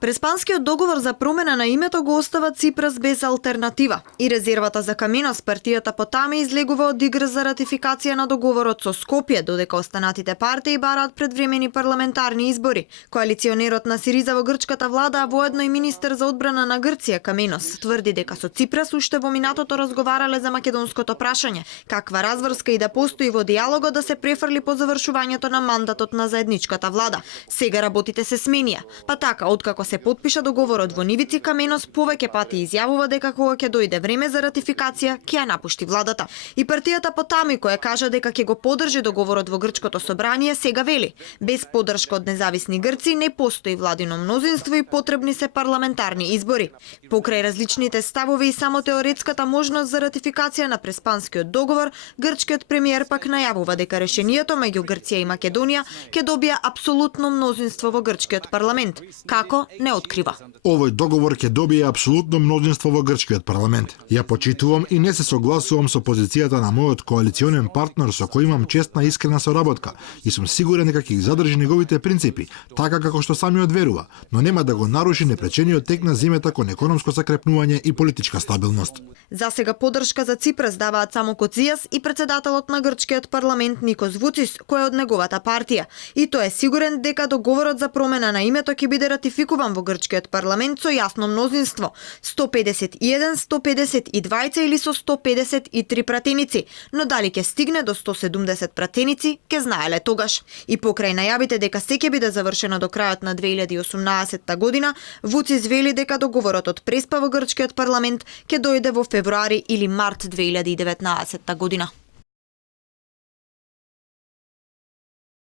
Преспанскиот договор за промена на името го остава Ципрас без алтернатива и резервата за Каменос, партијата Потами излегува од игра за ратификација на договорот со Скопје, додека останатите партии бараат предвремени парламентарни избори. Коалиционерот на Сириза во грчката влада, а воедно и министер за одбрана на Грција Каменос, тврди дека со Ципрас уште во минатото разговарале за македонското прашање, каква разврска и да постои во диалогот да се префрли по завршувањето на мандатот на заедничката влада. Сега работите се сменија. Па така, откако се потпиша договорот во нивици, Каменос повеќе пати изјавува дека кога ќе дојде време за ратификација, ќе ја напушти владата. И партијата Потами, која кажа дека ќе го поддржи договорот во грчкото собрание, сега вели: без поддршка од независни грци не постои владино мнозинство и потребни се парламентарни избори. Покрај различните ставови и само теоретската можност за ратификација на Преспанскиот договор, грчкиот премиер пак најавува дека решението меѓу Грција и Македонија ќе добија апсолутно мнозинство во грчкиот парламент. Како? Не открива. Овој договор ќе добие апсолутно мнозинство во грчкиот парламент. Ја почитувам и не се согласувам со позицијата на мојот коалиционен партнер со кој имам честна и искрена соработка и сум сигурен дека ќе ги задржи неговите принципи, така како што самиот верува, но нема да го наруши непречениот тек на земјата кон економско закрепнување и политичка стабилност. За сега поддршка за Ципрас даваат само Коцијас и председателот на грчкиот парламент Никос Вуцис, кој е од неговата партија. И тој е сигурен дека договорот за промена на името ќе биде ратификуван во грчкиот парламент со јасно мнозинство, 151, 152 или со 153 пратеници, но дали ќе стигне до 170 пратеници, ќе знаеле тогаш. И покрај најавите дека се ќе биде завршено до крајот на 2018 година, Вуцис вели дека договорот од Преспа во грчкиот парламент ќе дојде во февруари или март 2019 година.